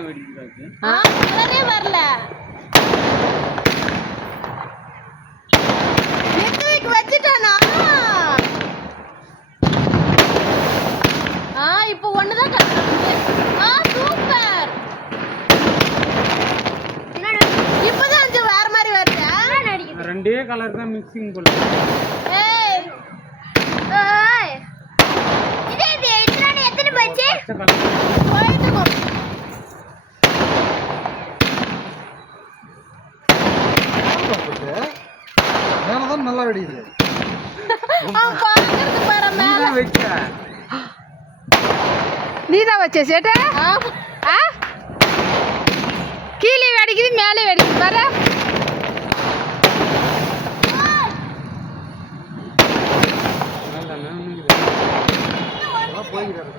தான் வெடிக்குது. கலரே வரல. வச்சுட்டானா? இப்போ ஒண்ணுதான் சூப்பர். இப்பதான் அஞ்சு வேற மாதிரி வருது. ரெண்டே கலர் தான் மிக்சிங் போல. எத்தனை போச்சு? மேலதான் நல்லா வெடிக்குது. நீதான் வச்ச சேட்ட. கீழே வெடிக்குது மேலே வெடிக்குது பாரு. போய்கிறாரு.